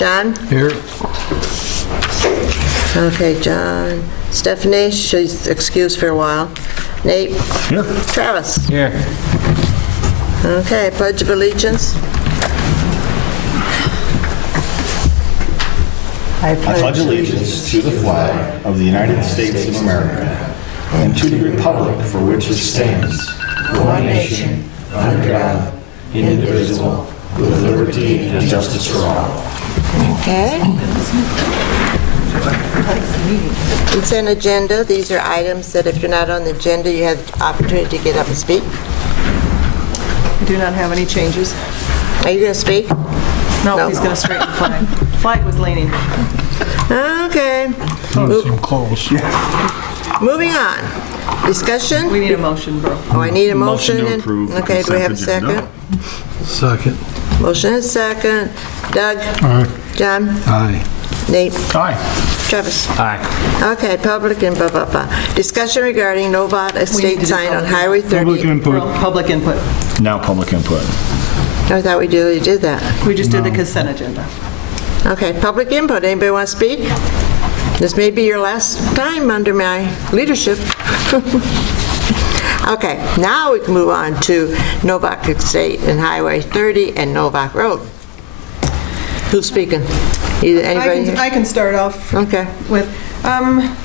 John? Here. Okay, John. Stephanie, she's excused for a while. Nate? Here. Travis? Here. Okay, Pledge of Allegiance. I pledge allegiance to the flag of the United States of America and to the republic for which it stands, one nation, under God, indivisible, with liberty and justice for all. Okay. Consent agenda. These are items that if you're not on the agenda, you have the opportunity to get up and speak. I do not have any changes. Are you going to speak? No, he's going to straighten the flag. Flag was leaning. Okay. Close. Moving on. Discussion? We need a motion, bro. Oh, I need a motion. Motion to approve the Okay, do we have a consent agenda. second? Second. Motion is second. Doug? Aye. John? Aye. Nate? Aye. Travis? Aye. Okay, public and blah, blah, blah. Discussion regarding Novak need Estate to do sign on public. Highway 30. Public input. Public input. Now public input. I thought we did that. We just did the consent agenda. Okay, public input. Anybody want to speak? This may be your last time under my leadership. Okay, now we can move on to Novak Estate and Highway 30 and Novak Road. Who's speaking? Either anybody here? I can start off Okay. with,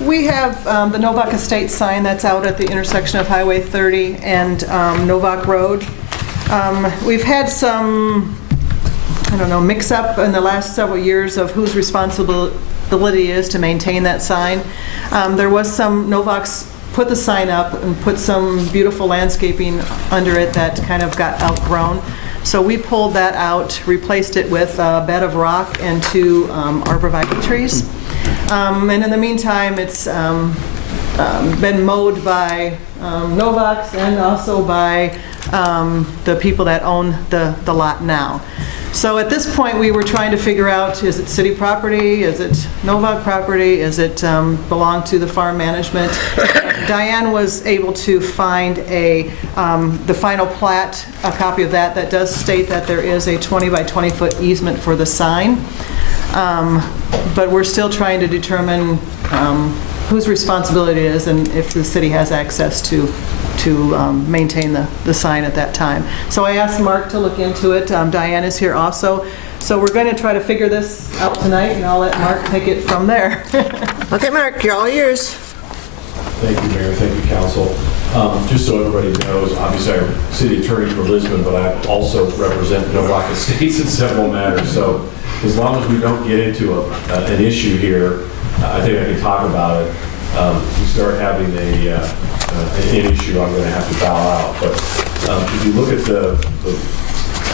we have the Novak Estate sign that's out at the intersection of Highway 30 and Novak Road. We've had some, I don't know, mix-up in the last several years of whose responsibility is to maintain that sign. There was some, Novak's put the sign up and put some beautiful landscaping under it that kind of got outgrown. So we pulled that out, replaced it with a bed of rock and 2 arborvitae trees. And in the meantime, it's been mowed by Novak's and also by the people that own the lot now. So at this point, we were trying to figure out, is it city property? Is it Novak property? Is it belong to the farm management? Diane was able to find the final plat, a copy of that does state that there is a 20 by 20 foot easement for the sign. But we're still trying to determine whose responsibility it is and if the city has access to maintain the sign at that time. So I asked Mark to look into it. Diane is here also. So we're going to try to figure this out tonight, and I'll let Mark take it from there. Okay, Mark, you're all ears. Thank you, Mayor. Thank you, Council. Just so everybody knows, obviously I'm city attorney for Lisbon, but I also represent Novak Estates in several matters. So as long as we don't get into an issue here, I think I can talk about it. If we start having an issue, I'm going to have to bow out. But if you look at the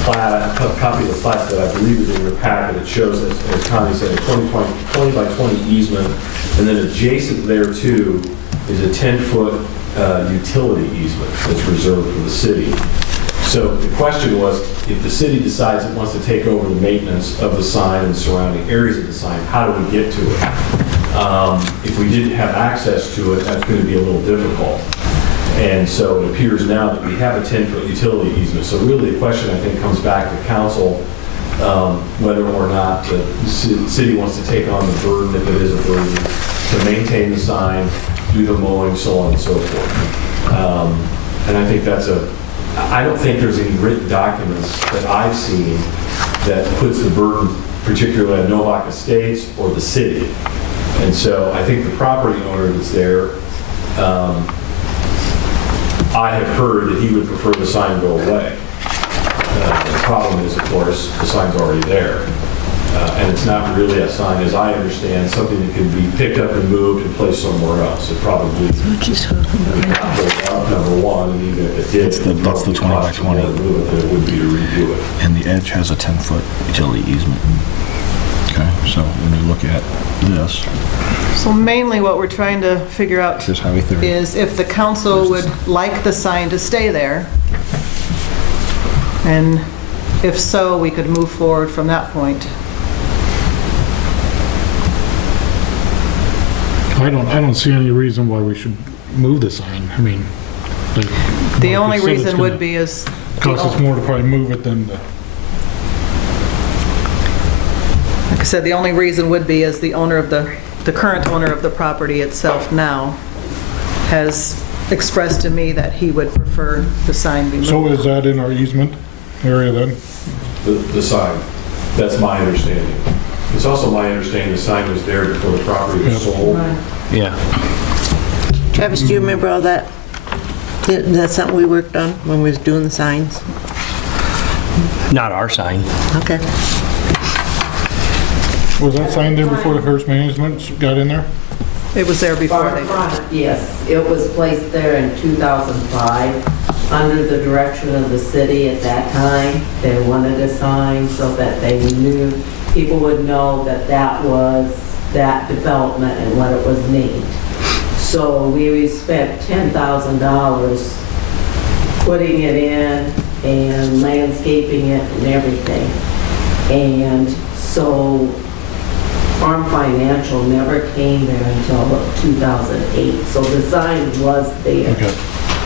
plat, a copy of the plat that I believe is in your packet, it shows, as Connie said, a 20 by 20 easement, and then adjacent there too is a 10-foot utility easement that's reserved for the city. So the question was, if the city decides it wants to take over the maintenance of the sign and surrounding areas of the sign, how do we get to it? If we didn't have access to it, that's going to be a little difficult. And so it appears now that we have a 10-foot utility easement. So really the question, I think, comes back to council, whether or not the city wants to take on the burden, if it is a burden, to maintain the sign, do the mowing, so on and so forth. And I think I don't think there's any written documents that I've seen that puts the burden particularly on Novak Estates or the city. And so I think the property owner that's there, I have heard that he would prefer the sign go away. The problem is, of course, the sign's already there. And it's not really a sign, as I understand, something that can be picked up and moved and placed somewhere else. It probably would not go up, number one, and even if it did, That's the 20 by 20. It would be to redo it. And the edge has a 10-foot utility easement. Okay, so when you look at this, So mainly what we're trying to figure out Here's Highway 30. is if the council would like the sign to stay there. And if so, we could move forward from that point. I don't see any reason why we should move the sign. I mean, The only reason would be is... Costs us more to probably move it than to... I said, the only reason would be as the owner of the current owner of the property itself now has expressed to me that he would prefer the sign be moved. So is that in our easement area then? The sign, that's my understanding. It's also my understanding the sign was there before the property was sold. Yeah. Travis, do you remember all that? That's something we worked on when we was doing the signs? Not our sign. Okay. Was that sign there before the Hearst Management got in there? It was there before Far they did. front, yes. It was placed there in 2005 under the direction of the city at that time. They wanted a sign so that they knew, people would know that that was that development and what it was named. So we spent $10,000 putting it in and landscaping it and everything. And so Farm Financial never came there until 2008. So the sign was there. Okay.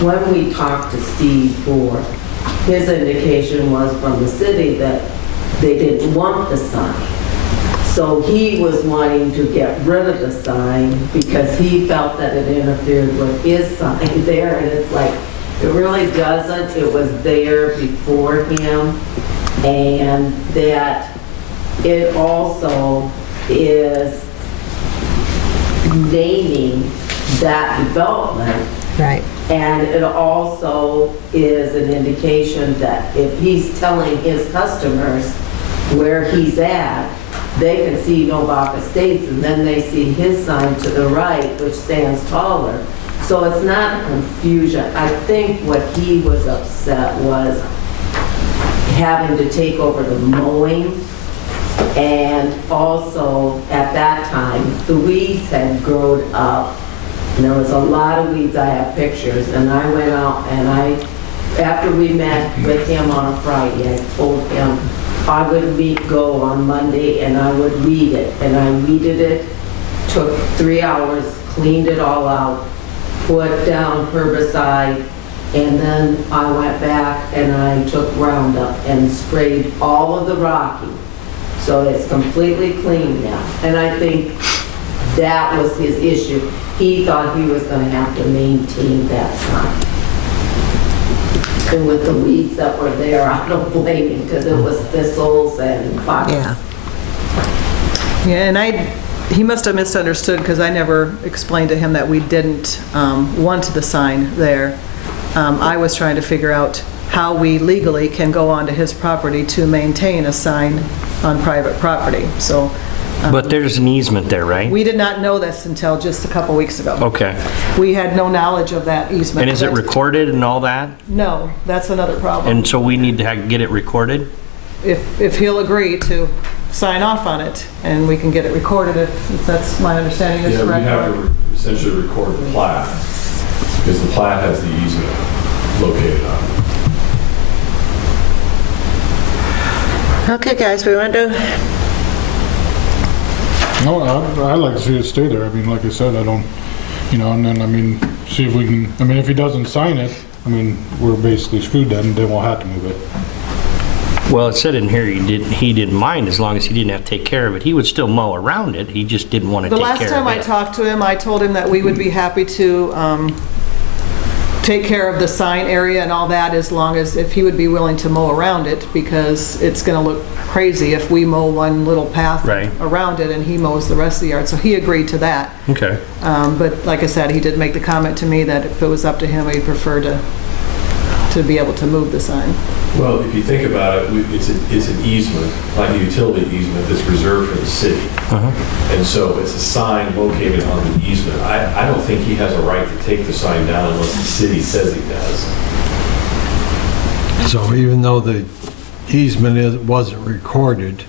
When we talked to Steve Bohr, his indication was from the city that they didn't want the sign. So he was wanting to get rid of the sign because he felt that it interfered with his sign there. And it's like, it really doesn't. It was there before him. And that it also is naming that development. Right. And it also is an indication that if he's telling his customers where he's at, they can see Novak Estates and then they see his sign to the right, which stands taller. So it's not a confusion. I think what he was upset was having to take over the mowing. And also, at that time, the weeds had grown up. And there was a lot of weeds. I have pictures. And I went out and after we met with him on a Friday, I told him I would go on Monday and I would weed it. And I weeded it, took 3 hours, cleaned it all out, put down herbicide, and then I went back and I took Roundup and sprayed all of the rocky. So it's completely clean now. And I think that was his issue. He thought he was going to have to maintain that sign. And with the weeds that were there, I don't blame him because it was thistles and foxes. Yeah. Yeah, and he must have misunderstood because I never explained to him that we didn't want the sign there. I was trying to figure out how we legally can go onto his property to maintain a sign on private property. So But there's an easement there, right? we did not know this until just a couple weeks ago. Okay. We had no knowledge of that easement. And is it recorded and all that? No, that's another problem. And so we need to get it recorded? If he'll agree to sign off on it, and we can get it recorded, if that's my understanding, is Yeah, we correct? have to essentially record the plat, because the plat has the easement located on it. Okay, guys, we want to do, No, I'd like to see it stay there. I mean, like I said, I don't, and then, see if we can, if he doesn't sign it, we're basically screwed then we'll have to move it. Well, it said in here he didn't mind as long as he didn't have to take care of it. He would still mow around it. He just didn't want to The take last care time of I it. talked to him, I told him that we would be happy to take care of the sign area and all that as long as, if he would be willing to mow around it, because it's going to look crazy if we mow one little path Right. around it and he mows the rest of the yard. So he agreed to that. Okay. But like I said, he did make the comment to me that if it was up to him, he'd prefer to be able to move the sign. Well, if you think about it, it's an easement, like a utility easement that's reserved for the city. And so it's a sign located on the easement. I don't think he has a right to take the sign down unless the city says he does. So even though the easement wasn't recorded,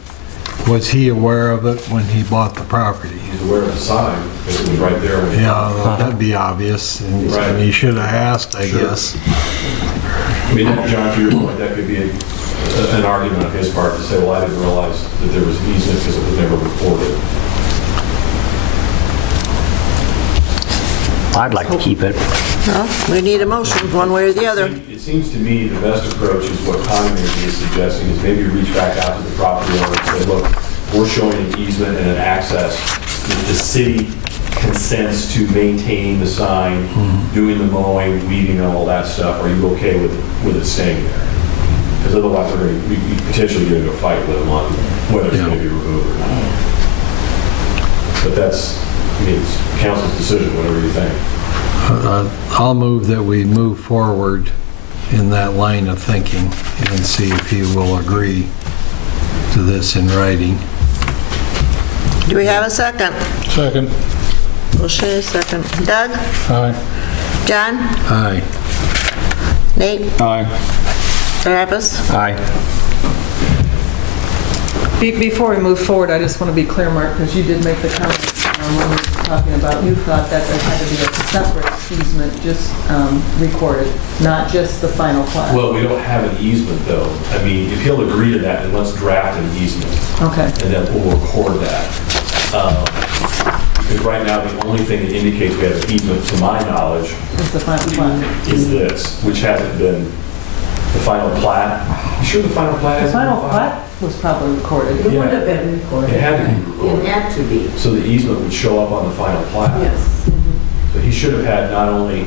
was he aware of it when he bought the property? He's aware of the sign, because it was right there when he... Yeah, that'd be obvious, and Right. he should have asked, I Sure. guess. John, to your point, that could be an argument on his part to say, well, I didn't realize that there was an easement because it was never reported. I'd like to keep it. well, we need a motion, one way or the other. It seems to me the best approach is what Connie maybe is suggesting, is maybe reach back out to the property owner and say, look, we're showing an easement and an access. The city consents to maintaining the sign, doing the mowing, weeding, and all that stuff. Are you okay with it staying there? Because otherwise, we're going to be potentially getting into a fight with them on whether it's going to be removed or not. But that's, I mean, it's council's decision, whatever you think. I'll move that we move forward in that line of thinking and see if he will agree to this in writing. Do we have a second? Second. Motion is second. Doug? Aye. John? Aye. Nate? Aye. Travis? Aye. Before we move forward, I just want to be clear, Mark, because you did make the comment when we were talking about, you thought that there had to be a separate easement just recorded, not just the final plat. Well, we don't have an easement, though. I mean, if he'll agree to that, then let's draft an easement. Okay. And then we'll record that. Because right now, the only thing that indicates we have an easement, to my knowledge, It's the final plat. is this, which hasn't been the final plat. You sure the final plat The hasn't been final filed? plat was probably recorded. It would have been recorded. It had to be It recorded. had to be, So the easement would show up on the final plat. yes. So he should have had not only,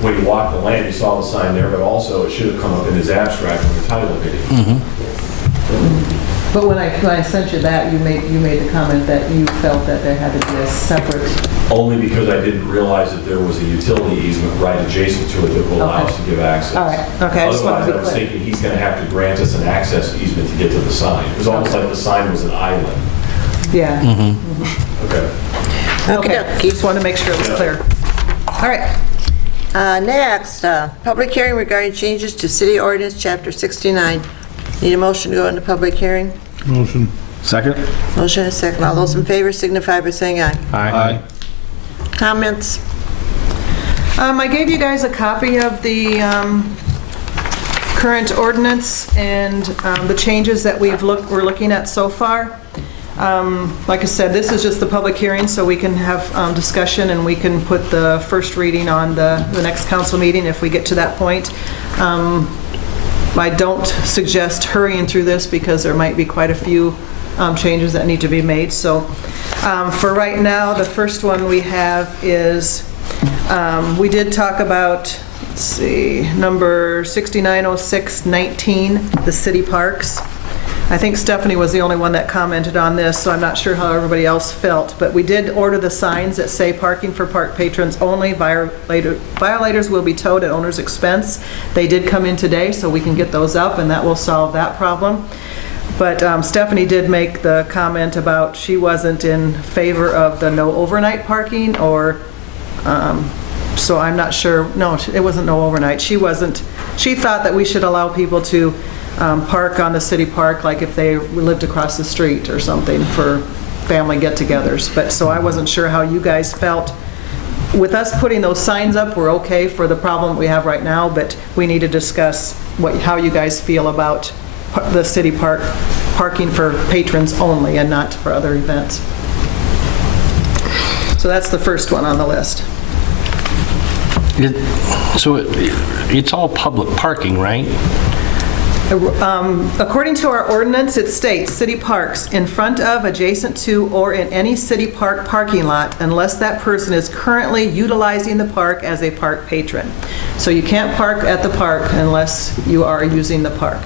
when he walked the land, he saw the sign there, but also it should have come up in his abstract when the title meeting. But when I sent you that, you made the comment that you felt that there had to be a separate, Only because I didn't realize that there was a utility easement right adjacent to it that will allow us to give access. all right, okay, I just wanted Otherwise, to I be was clear. thinking he's going to have to grant us an access easement to get to the sign. It was almost like the sign was an island. Yeah. Okay. Okay, just wanted to make sure it was clear. All right. Next, public hearing regarding changes to City Ordinance, Chapter 69. Need a motion to go into public hearing? Motion. Second? Motion is second. All those in favor signify by saying aye. Aye. Comments? I gave you guys a copy of the current ordinance and the changes that we're looking at so far. Like I said, this is just the public hearing, so we can have discussion and we can put the first reading on the next council meeting if we get to that point. I don't suggest hurrying through this because there might be quite a few changes that need to be made. So for right now, the first one we have is, we did talk about, let's see, number 690619, the city parks. I think Stephanie was the only one that commented on this, so I'm not sure how everybody else felt. But we did order the signs that say parking for park patrons only. Violators will be towed at owner's expense. They did come in today, so we can get those up, and that will solve that problem. But Stephanie did make the comment about she wasn't in favor of the no overnight parking, or, so I'm not sure. No, it wasn't no overnight. She thought that we should allow people to park on the city park, like if they lived across the street or something, for family get-togethers. But so I wasn't sure how you guys felt. With us putting those signs up, we're okay for the problem we have right now, but we need to discuss how you guys feel about the city park parking for patrons only and not for other events. So that's the first one on the list. So it's all public parking, right? According to our ordinance, it states, city parks in front of, adjacent to, or in any city park parking lot unless that person is currently utilizing the park as a park patron. So you can't park at the park unless you are using the park.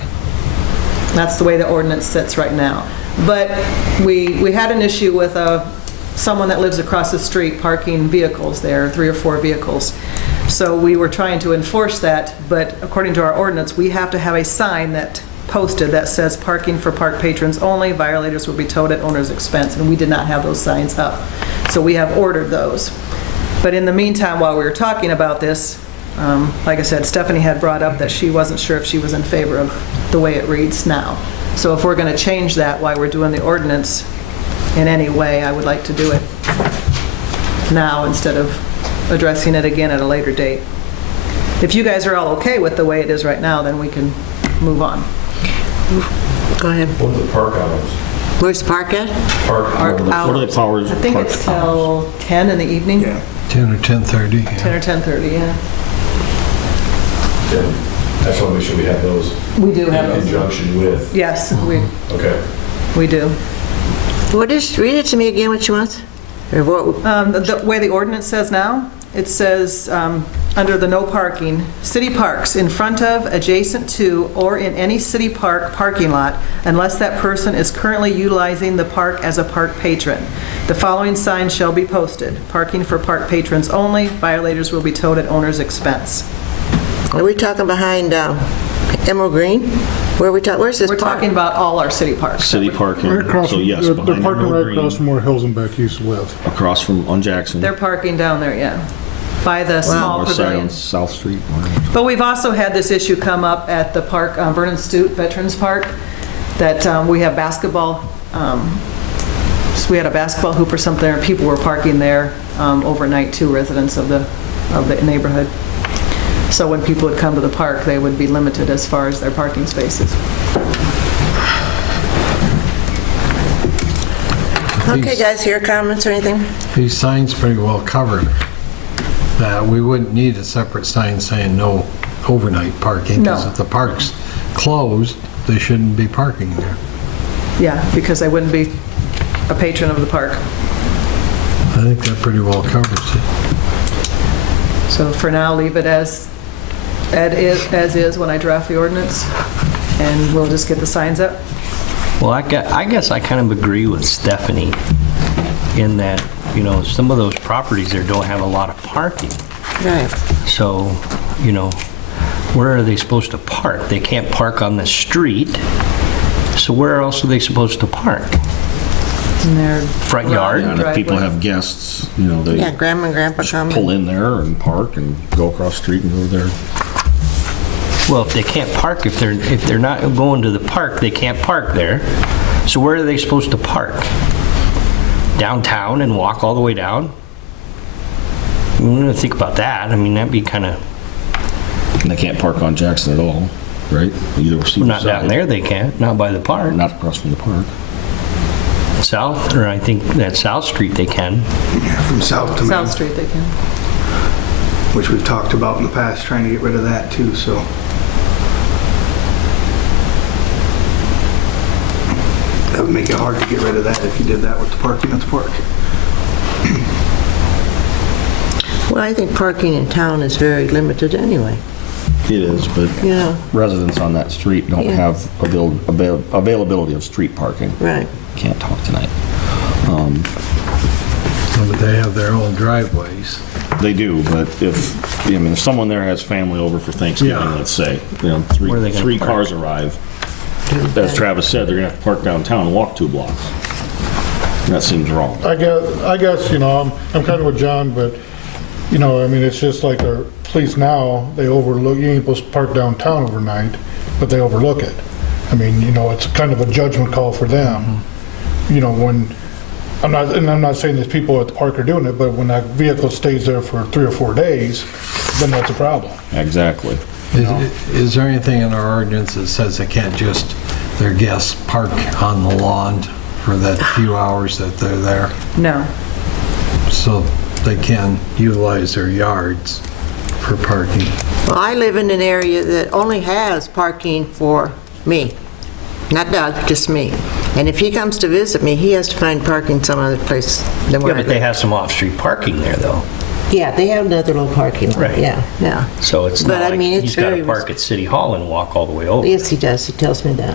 That's the way the ordinance sits right now. But we had an issue with someone that lives across the street parking vehicles there, 3 or 4 vehicles. So we were trying to enforce that, but according to our ordinance, we have to have a sign that posted that says parking for park patrons only, violators will be towed at owner's expense, and we did not have those signs up. So we have ordered those. But in the meantime, while we were talking about this, like I said, Stephanie had brought up that she wasn't sure if she was in favor of the way it reads now. So if we're going to change that while we're doing the ordinance in any way, I would like to do it now instead of addressing it again at a later date. If you guys are all okay with the way it is right now, then we can move on. Go ahead. What are the park hours? Where's the park at? Park Park hours. hours. What are the powers? I think it's till 10 in the evening? 10 or 10:30. 10 or 10:30, yeah. Yeah. I just want to make sure we have those We do in have those. conjunction with, Yes, okay. we do. Read it to me again what you want? Or what? The way the ordinance says now, it says, under the no parking, city parks in front of, adjacent to, or in any city park parking lot, unless that person is currently utilizing the park as a park patron. The following sign shall be posted: parking for park patrons only, violators will be towed at owner's expense. Are we talking behind Emerald Green? Where's this We're park? talking about all our city parks. City parking, Right across, so yes, they're behind parking Emerald right across Green, from where Hills and Beck used to live. across from, on Jackson. They're parking down there, yeah, by the small North side on pavilion. South Street. But we've also had this issue come up at the park, Vernon-Lisbon Veterans Park, that we have basketball, so we had a basketball hoop or something, and people were parking there overnight too, residents of the neighborhood. So when people would come to the park, they would be limited as far as their parking spaces. Okay, guys, here comments or anything? These signs pretty well cover that. We wouldn't need a separate sign saying no overnight parking. Because No. if the park's closed, they shouldn't be parking there. Yeah, because they wouldn't be a patron of the park. I think that pretty well covers it. So for now, leave it as is when I draft the ordinance, and we'll just get the signs up. Well, I guess I kind of agree with Stephanie in that, some of those properties there don't have a lot of parking. Right. So, where are they supposed to park? They can't park on the street. So where else are they supposed to park? In their Front yard? And if people driveway. have guests, they Yeah, Grandma and Grandpa come. pull in there and park and go across the street and go there. Well, if they can't park, if they're not going to the park, they can't park there. So where are they supposed to park? Downtown and walk all the way down? I'm gonna think about that. I mean, that'd be kind of, And they can't park on Jackson at all, right? Either not down there they can't, not by the park. Not across from the park. South, or I think that South Street they can. Yeah, from south to South main, Street they can. which we've talked about in the past, trying to get rid of that too, so. That would make it hard to get rid of that if you did that with the parking at the park. Well, I think parking in town is very limited anyway. It is, but Yeah. residents on that street don't Yeah. have availability of street parking. Right. Can't talk tonight. But they have their own driveways. They do, but if someone there has family over for Thanksgiving, Yeah. let's say, Where are they gonna three park? cars arrive, as Travis said, they're gonna have to park downtown and walk 2 blocks. And that seems wrong. I guess, I'm kind of with John, but, it's just like our police now, they overlook, you ain't supposed to park downtown overnight, but they overlook it. It's kind of a judgment call for them. When, I'm not saying that people at the park are doing it, but when that vehicle stays there for 3 or 4 days, then that's a problem. Exactly. Is there anything in our ordinance that says they can't just, their guests park on the lawn for that few hours that they're there? No. So they can utilize their yards for parking? Well, I live in an area that only has parking for me. Not Doug, just me. And if he comes to visit me, he has to find parking some other place than where Yeah, I but they live. have some off-street parking there though. Yeah, they have another little parking lot. Right. Yeah. So it's But not I like mean, it's he's got very to park at City Hall and walk all the way over. Yes, he does. He tells me that.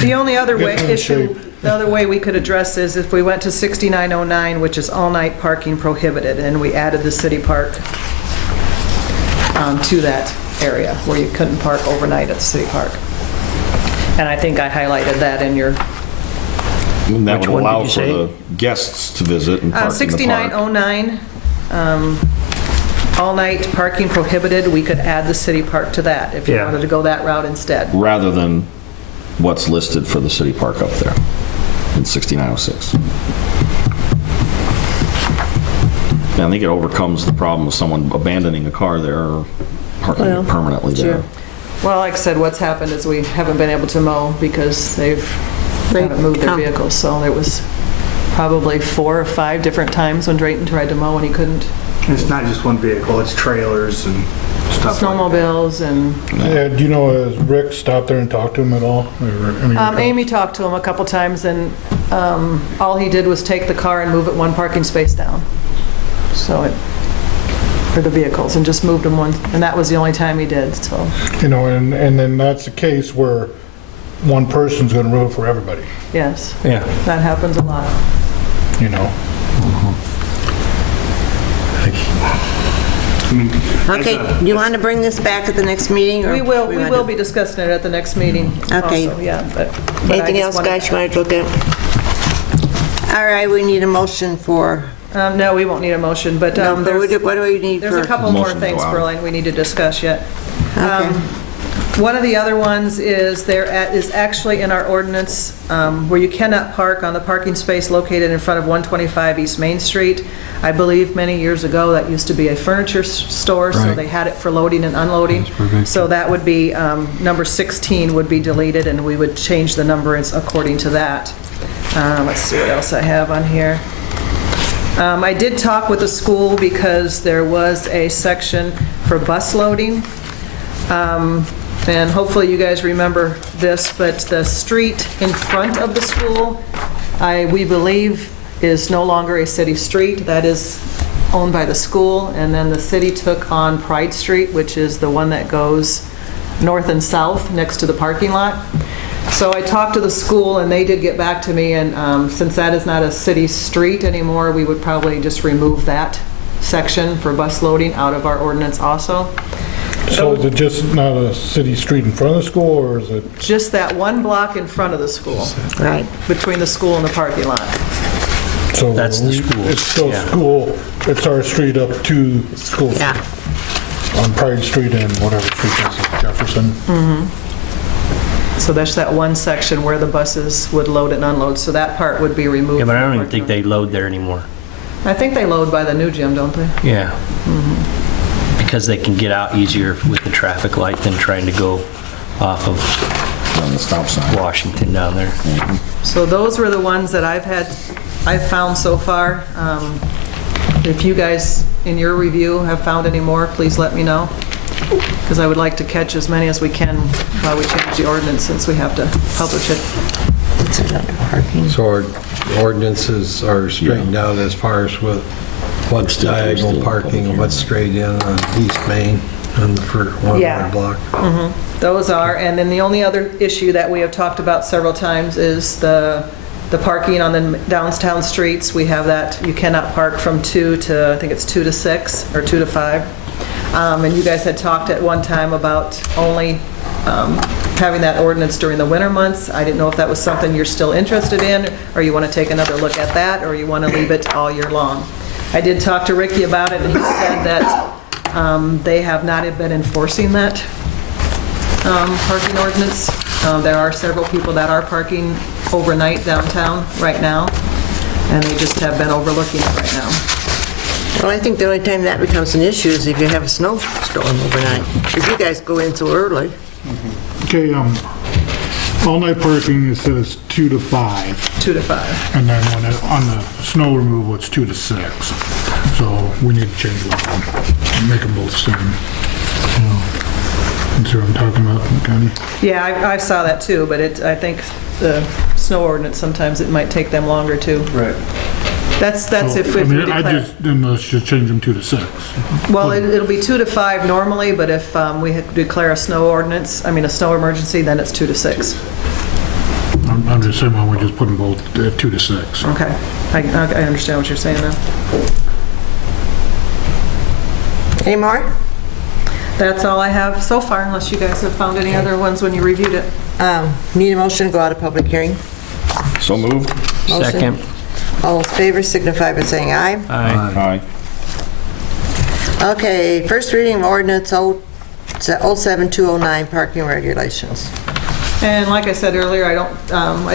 The only other way, Get them in shape. the other way we could address is if we went to 6909, which is all-night parking prohibited, and we added the city park to that area where you couldn't park overnight at the city park. And I think I highlighted that in your And that Which would one did allow you for say? the guests to visit and park in the park. 6909, all-night parking prohibited, we could add the city park to that if you Yeah. wanted to go that route instead. Rather than what's listed for the city park up there in 6906. Yeah, I think it overcomes the problem of someone abandoning a car there or parking Well, it permanently there. sure. Well, like I said, what's happened is we haven't been able to mow because they haven't moved their come. vehicles. So there was probably 4 or 5 different times when Drayton tried to mow and he couldn't. It's not just one vehicle, it's trailers and snowmobiles and, Yeah, do you know, has Rick stopped there and talked to him at all? Amy talked to him a couple times, and all he did was take the car and move it one parking space down. For the vehicles, and just moved them one, and that was the only time he did, so. You know, and then that's the case where one person's gonna rule for everybody, Yes, Yeah. that happens a lot. you know? Okay, do you want to bring this back at the next meeting? or We will want to- be discussing it at the next meeting Okay. also, yeah, but I Anything just else, wanted- guys, you want to look at? All right, we need a motion for, No, we won't need a motion, but no, but there's what do we need for? a couple more Motion to things, go out. Berlin, we need to discuss yet. Okay. One of the other ones is is actually in our ordinance where you cannot park on the parking space located in front of 125 East Main Street. I believe many years ago, that used to be a furniture store, so Right. they had it for loading and unloading. That's ridiculous. So that would be, number 16 would be deleted, and we would change the numbers according to that. Let's see what else I have on here. I did talk with the school because there was a section for bus loading. And hopefully you guys remember this, but the street in front of the school, we believe, is no longer a city street. That is owned by the school. And then the city took on Pride Street, which is the one that goes north and south next to the parking lot. So I talked to the school, and they did get back to me, and since that is not a city street anymore, we would probably just remove that section for bus loading out of our ordinance also. So is it just not a city street in front of the school, or is it? Just that one block in front of the school, Right. between the school and the parking lot. So That's the school's, It's still yeah. school, it's our street up to school. Yeah. On Pride Street and whatever street that's Jefferson. So that's that one section where the buses would load and unload, so that part would be removed. Yeah, but I don't from even the think they load there anymore. I think they load by the new gym, don't they? Yeah. Because they can get out easier with the traffic light than trying to go off of On the stop sign. Washington down there. So those were the ones that I've found so far. If you guys, in your review, have found any more, please let me know, because I would like to catch as many as we can while we change the ordinance, since we have to publish it. It's another parking. So our ordinances are straightened out as far as what's diagonal parking and what's straight in on East Main on the first one Yeah. block. Those are, and then the only other issue that we have talked about several times is the parking on the downtown streets. We have that, you cannot park from 2 to, I think it's 2 to 6, or 2 to 5. And you guys had talked at one time about only having that ordinance during the winter months. I didn't know if that was something you're still interested in, or you want to take another look at that, or you want to leave it all year long. I did talk to Ricky about it, and he said that they have not been enforcing that parking ordinance. There are several people that are parking overnight downtown right now, and they just have been overlooking it right now. Well, I think the only time that becomes an issue is if you have a snowstorm overnight, because you guys go in so early. Okay, all-night parking, it says 2 to 5, 2 to 5. and then on the snow removal, it's 2 to 6. So we need to change one of them, make them both same. You see what I'm talking about, Connie? Yeah, I saw that too, but I think the snow ordinance, sometimes it might take them longer too. Right. That's if we I mean, declare. then let's just change them 2 to 6. Well, it'll be 2 to 5 normally, but if we declare a snow ordinance, I mean a snow emergency, then it's 2 to 6. I'm just saying, why don't we just put them both at 2 to 6? Okay. I understand what you're saying now. Any more? That's all I have so far, unless you guys have found any other ones when you reviewed it. Need a motion to go out of public hearing? So moved. Motion. Second. All in favor signify by saying aye. Aye. Aye. Okay, first reading of ordinance 07209, parking regulations. And like I said earlier, I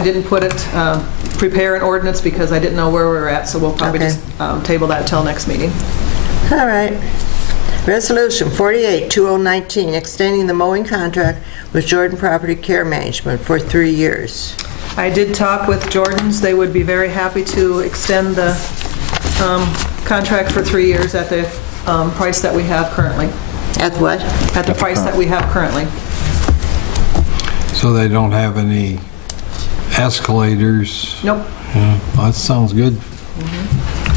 didn't prepare an ordinance because I didn't know where we were at, so we'll probably Okay. just table that till next meeting. All right. Resolution 48-2019, extending the mowing contract with Jordan Property Care Management for 3 years. I did talk with Jordan's. They would be very happy to extend the contract for 3 years at the price that we have currently. At what? at the price that we have currently. So they don't have any escalators? Nope. Yeah, well, that sounds good.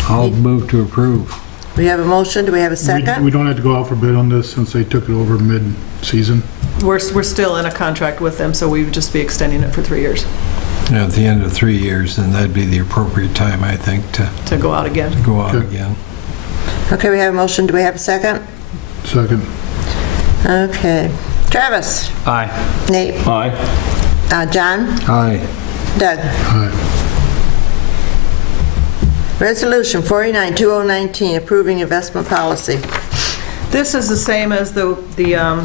I'll move to approve. We have a motion, do we have a We second? don't have to go out for bid on this since they took it over mid-season. We're still in a contract with them, so we would just be extending it for 3 years Yeah, at the end of 3 years, then that'd be the appropriate time, I think, to to go out again. go out Okay. again. Okay, we have a motion, do we have a second? Second. Okay. Travis? Aye. Nate? Aye. John? Aye. Doug? Aye. Resolution 49-2019, approving investment policy. This is the same as the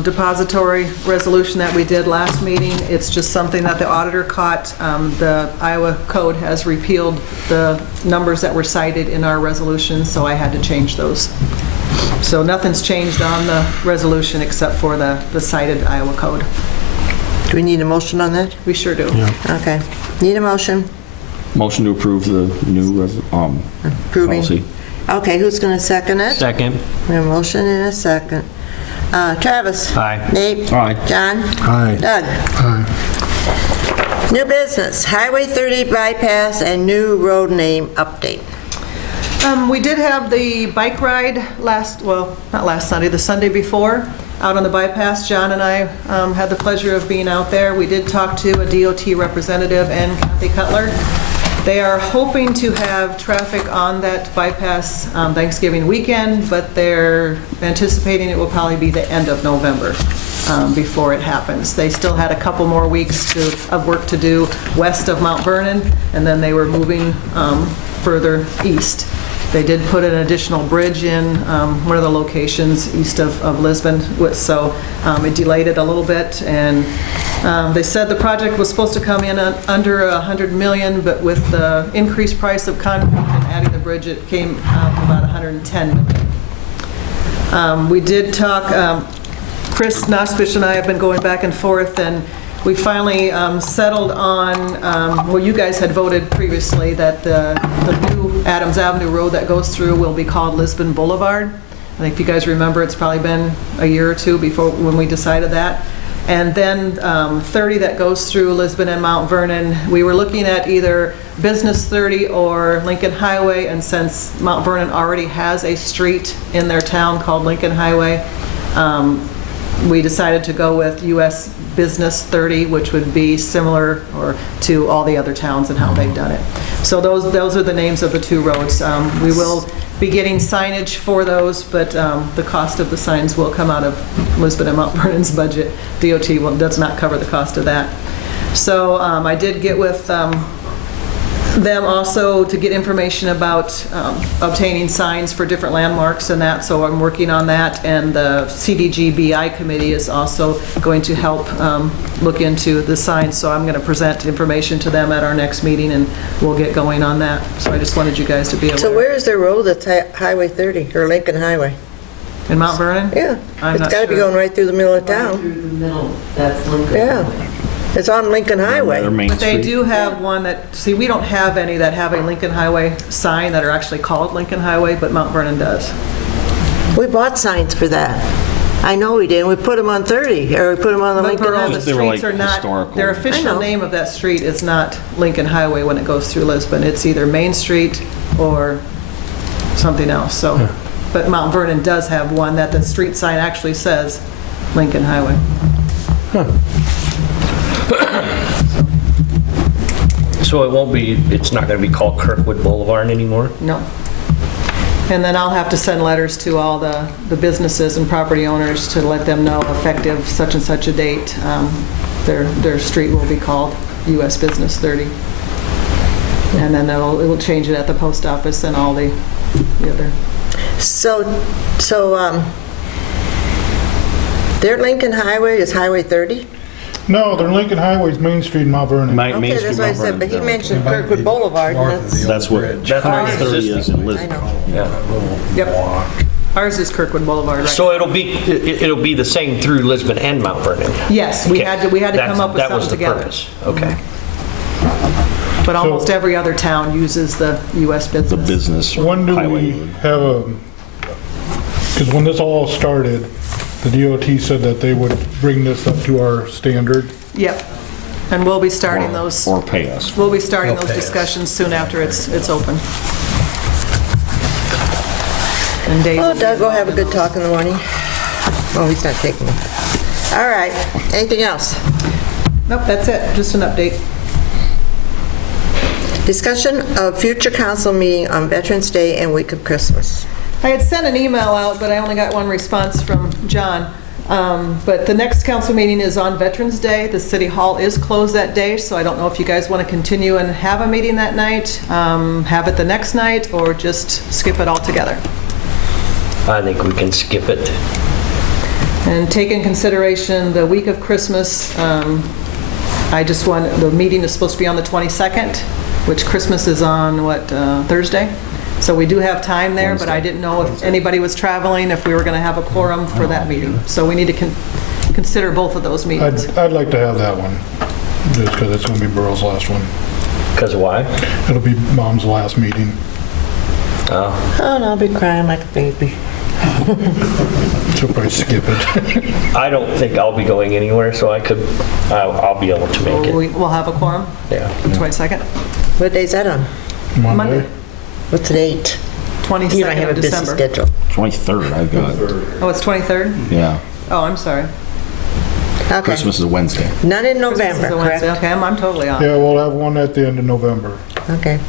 depository resolution that we did last meeting. It's just something that the auditor caught. The Iowa code has repealed the numbers that were cited in our resolution, so I had to change those. So nothing's changed on the resolution except for the cited Iowa code. Do we need a motion on that? We sure do. Okay. Need a motion? Motion to approve the new Approving. policy. Okay, who's going to second it? Second. We have a motion and a second. Travis? Aye. Nate? Aye. John? Aye. Doug? Aye. New business, Highway 30 bypass and new road name update. We did have the bike ride not last Sunday, the Sunday before, out on the bypass. John and I had the pleasure of being out there. We did talk to a DOT representative and Kathy Cutler. They are hoping to have traffic on that bypass Thanksgiving weekend, but they're anticipating it will probably be the end of November before it happens. They still had a couple more weeks of work to do west of Mount Vernon, and then they were moving further east. They did put an additional bridge in one of the locations east of Lisbon, so it delayed it a little bit. And they said the project was supposed to come in under $100 million, but with the increased price of concrete and adding the bridge, it came out about $110 million. We did talk, Chris Nospich and I have been going back and forth, and we finally settled on, well, you guys had voted previously that the new Adams Avenue Road that goes through will be called Lisbon Boulevard. I think if you guys remember, it's probably been a year or two before when we decided that. And then 30 that goes through Lisbon and Mount Vernon, we were looking at either Business 30 or Lincoln Highway, and since Mount Vernon already has a street in their town called Lincoln Highway, we decided to go with US Business 30, which would be similar to all the other towns and how they've done it. So those are the names of the two roads. We will be getting signage for those, but the cost of the signs will come out of Lisbon and Mount Vernon's budget. DOT does not cover the cost of that. So I did get with them also to get information about obtaining signs for different landmarks and that, so I'm working on that, and the CDG-BI committee is also going to help look into the signs, so I'm going to present information to them at our next meeting, and we'll get going on that. So I just wanted you guys to be aware. So where is the road that's Highway 30, or Lincoln Highway? In Mount Vernon? Yeah, I'm it's not got to be sure. going right through the middle of Right town. through the middle, that's Lincoln. Yeah. It's on Lincoln Highway. Their main But they street. do have one that, see, we don't have any that have a Lincoln Highway sign that are actually called Lincoln Highway, but Mount Vernon does. We bought signs for that. I know we did. We put them on 30, or we put them on the But Lincoln all Highway. the They were, like, streets are not, historical. their I official know. name of that street is not Lincoln Highway when it goes through Lisbon. It's either Main Street or something else, so. But Mount Vernon does have one that the street sign actually says Lincoln Highway. So it's not going to be called Kirkwood Boulevard anymore? No. And then I'll have to send letters to all the businesses and property owners to let them know effective such and such a date, their street will be called US Business 30. And then it will change it at the post office and all the other. So their Lincoln Highway is Highway 30? No, their Lincoln Highway's Main Street in Mount Vernon. Main Okay, Street, that's what I Mount said, but he Vernon. mentioned Kirkwood Boulevard, and that's, That's what, that's Ours what 30 is in I Lisbon. know. Yep. Ours is Kirkwood Boulevard, right? So it'll be the same through Lisbon and Mount Vernon? Yes, we Okay. had to come up with That was something the together. purpose. Okay. But almost every other town uses the US The Business. business When do highway. we have because when this all started, The DOT said that they would bring this up to our standard. Yep. And we'll be starting those, Or pay us. we'll be starting They'll those pay us. discussions soon after it's open. And Dave Oh, will be Doug will have a involved in good those. talk in the morning. Oh, he's not taking it. All right, anything else? Nope, that's it, just an update. Discussion of future council meeting on Veterans Day and week of Christmas. I had sent an email out, but I only got one response from John. But the next council meeting is on Veterans Day. The city hall is closed that day, so I don't know if you guys want to continue and have a meeting that night, have it the next night, or just skip it altogether. I think we can skip it. And take in consideration the week of Christmas. The meeting is supposed to be on the 22nd, which Christmas is on, what, Thursday? So we do have time there, but I didn't know if anybody was traveling, if we were going to have a quorum for that meeting. So we need to consider both of those meetings. I'd like to have that one, just because it's going to be Burl's last one. Because why? It'll be Mom's last meeting. Oh, and I'll be crying like a baby. She'll probably skip it. I don't think I'll be going anywhere, so I'll be able to make it. We'll have a quorum, Yeah. 22nd, What day's that on? Monday, What's the date? You don't 22nd have a of busy December. schedule. 23rd, I've got. Oh, it's 23rd? Yeah. Oh, I'm sorry. Okay. Christmas is Wednesday. None in Christmas November, is a Wednesday. correct? Okay, I'm totally off. Yeah, we'll have one at the end of November. Okay.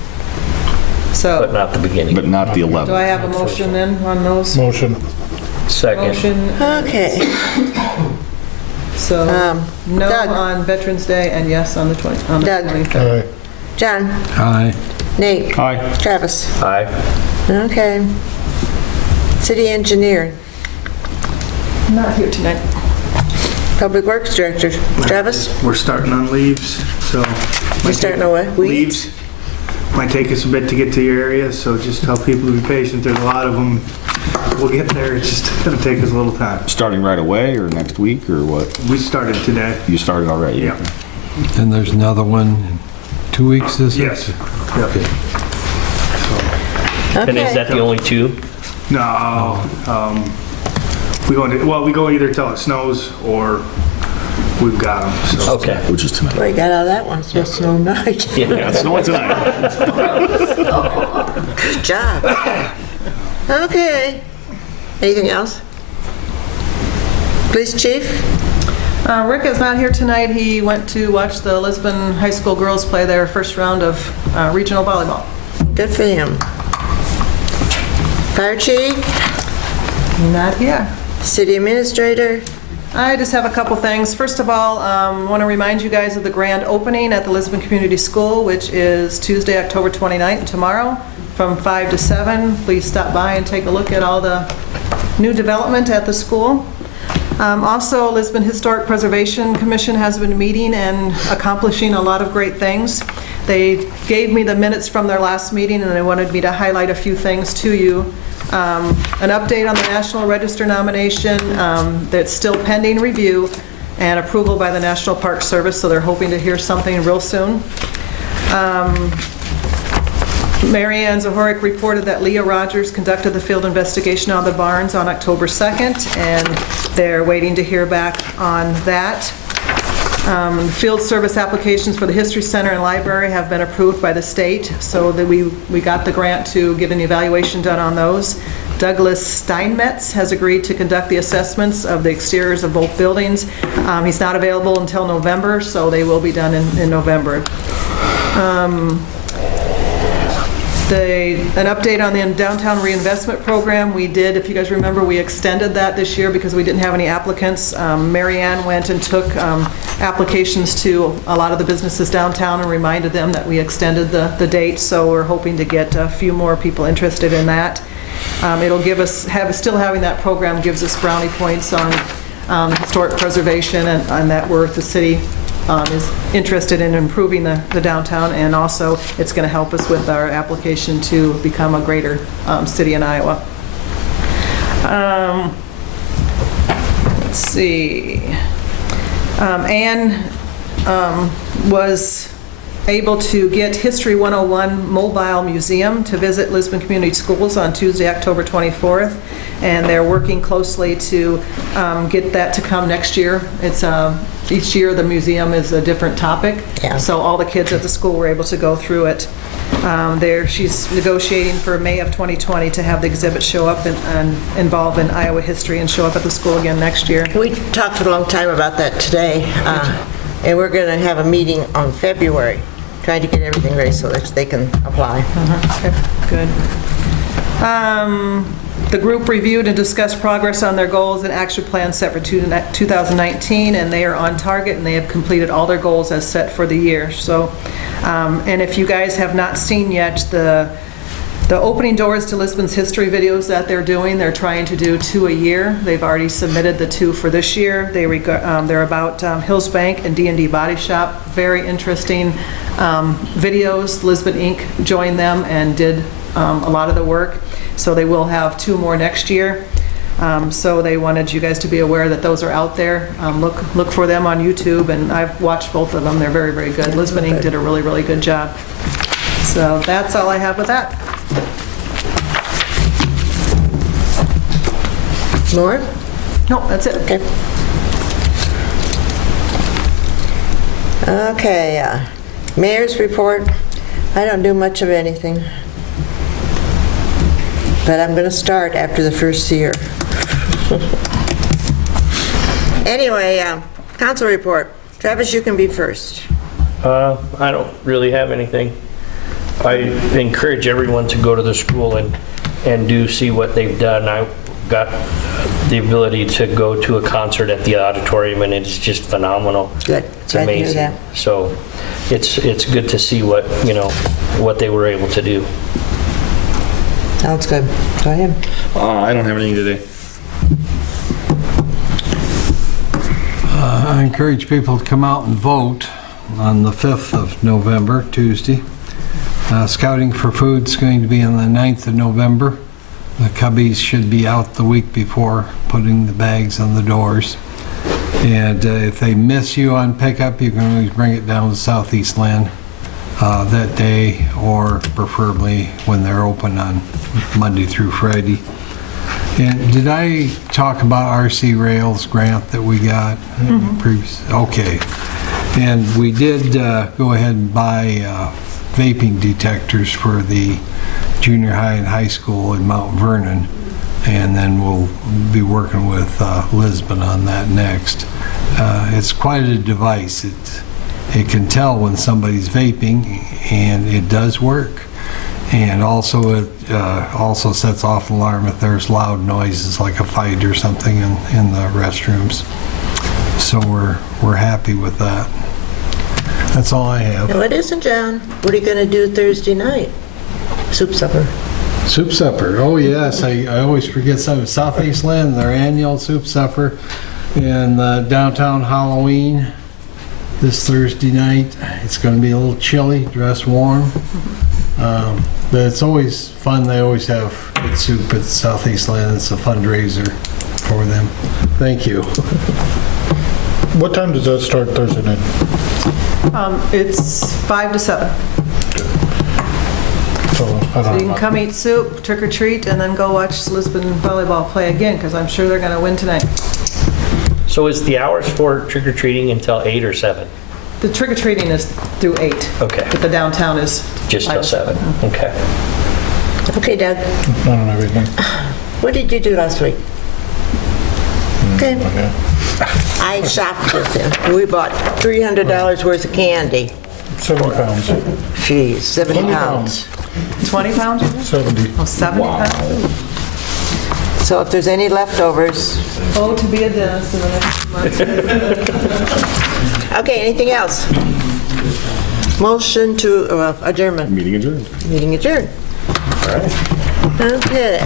But So, not the beginning. But not the 11th. do I have a motion then on those? Motion. Second. Motion, Okay. so no Doug. on Veterans Day and yes on the Doug. 23rd. Aye. John? Aye. Nate? Aye. Travis? Aye. Okay. City engineer, Not here tonight. Public Works Director. Travis? We're starting on leaves, so. We're starting on what? Weeds? Leaves. Might take us a bit to get to your area, so just tell people to be patient. There's a lot of them. We'll get there. It's just going to take us a little time. Starting right away or next week or what? We started today. You started already? Yeah. And there's another one in 2 weeks, is it? Yes. Yep. And is Okay. that the only two? No, we go either till it snows or we've got them, so. Okay. Which is tonight. Well, you got out of that one, it's just snow night. Yeah, it's snowing tonight. Good job. Okay. Anything else? Police Chief? Rick is not here tonight. He went to watch the Lisbon High School girls play their first round of regional volleyball. Good for him. Fire Chief? Not here. City Administrator? I just have a couple things. First of all, want to remind you guys of the grand opening at the Lisbon Community School, which is Tuesday, October 29th, tomorrow, from 5 to 7. Please stop by and take a look at all the new development at the school. Also, Lisbon Historic Preservation Commission has been meeting and accomplishing a lot of great things. They gave me the minutes from their last meeting, and they wanted me to highlight a few things to you. An update on the National Register nomination that's still pending review and approval by the National Park Service, so they're hoping to hear something real soon. Mary Ann Zahorik reported that Leah Rogers conducted the field investigation on the barns on October 2nd, and they're waiting to hear back on that. Field service applications for the History Center and Library have been approved by the state, so that we got the grant to get an evaluation done on those. Douglas Steinmetz has agreed to conduct the assessments of the exteriors of both buildings. He's not available until November, so they will be done in November. An update on the downtown reinvestment program. We did, if you guys remember, we extended that this year because we didn't have any applicants. Mary Ann went and took applications to a lot of the businesses downtown and reminded them that we extended the date, so we're hoping to get a few more people interested in that. It'll give us, still having that program gives us brownie points on historic preservation and that the city is interested in improving the downtown, and also it's going to help us with our application to become a greater city in Iowa. Let's see. Ann was able to get History 101 Mobile Museum to visit Lisbon Community Schools on Tuesday, October 24th, and they're working closely to get that to come next year. It's each year the museum is a different topic, so all the kids at the school were able to go through it. She's negotiating for May of 2020 to have the exhibit show up and involve in Iowa history and show up at the school again next year. We talked a long time about that today, and we're going to have a meeting on February, trying to get everything ready so that they can apply. Okay, good. The group reviewed and discussed progress on their goals and action plans set for 2019, and they are on target, and they have completed all their goals as set for the year. So, and if you guys have not seen yet, the opening doors to Lisbon's history videos that they're doing, they're trying to do 2 a year. They've already submitted the 2 for this year. They're about Hills Bank and D&D Body Shop. Very interesting videos. Lisbon Inc. joined them and did a lot of the work. So they will have 2 more next year. So they wanted you guys to be aware that those are out there. Look for them on YouTube, and I've watched both of them. They're very, very good. Lisbon Inc. did a really, really good job. So that's all I have with that. More? No, that's it. Okay. Okay, mayor's report. I don't do much of anything, but I'm going to start after the first year. Anyway, council report. Travis, you can be first. I don't really have anything. I encourage everyone to go to the school and do see what they've done. I got the ability to go to a concert at the auditorium, and it's just phenomenal. Good. It's Glad to hear amazing. that. So it's good to see what they were able to do. Sounds good. Go ahead. I don't have anything today. I encourage people to come out and vote on the 5th of November, Tuesday. Scouting for Food's going to be on the 9th of November. The cubbies should be out the week before, putting the bags on the doors. And if they miss you on pickup, you can always bring it down to Southeast Land that day, or preferably when they're open on Monday through Friday. And did I talk about RC Rails grant that we got previously? Okay. And we did go ahead and buy vaping detectors for the junior high and high school in Mount Vernon, and then we'll be working with Lisbon on that next. It's quite a device. It can tell when somebody's vaping, and it does work. And also it also sets off an alarm if there's loud noises like a fight or something in the restrooms. So we're happy with that. That's all I have. No, it isn't, John. What are you going to do Thursday night? Soup supper. Soup supper. Oh yes, I always forget something. Southeast Land, their annual soup supper, and downtown Halloween this Thursday night. It's going to be a little chilly. Dress warm. But it's always fun. They always have good soup at Southeast Land. It's a fundraiser for them. Thank you. What time does that start Thursday night? It's 5 to 7. So I So don't you know. can come eat soup, trick or treat, and then go watch Lisbon volleyball play again, because I'm sure they're going to win tonight. So is the hours for trick-or-treating until 8 or 7? The trick or treating is through 8. Okay. But the downtown is Just till 7? Okay. Okay, Doug. I don't have anything. What did you do last week? Okay. Okay. I shopped with him. We bought $300 worth of candy. 70 pounds. Jeez, 70 20 pounds. 20 pounds, you said? 70. Oh, 70 pounds? So if there's any leftovers. Oh, to be a dentist in the next month. Okay, anything else? Motion to adjournment. Meeting adjourned. Meeting adjourned. Okay.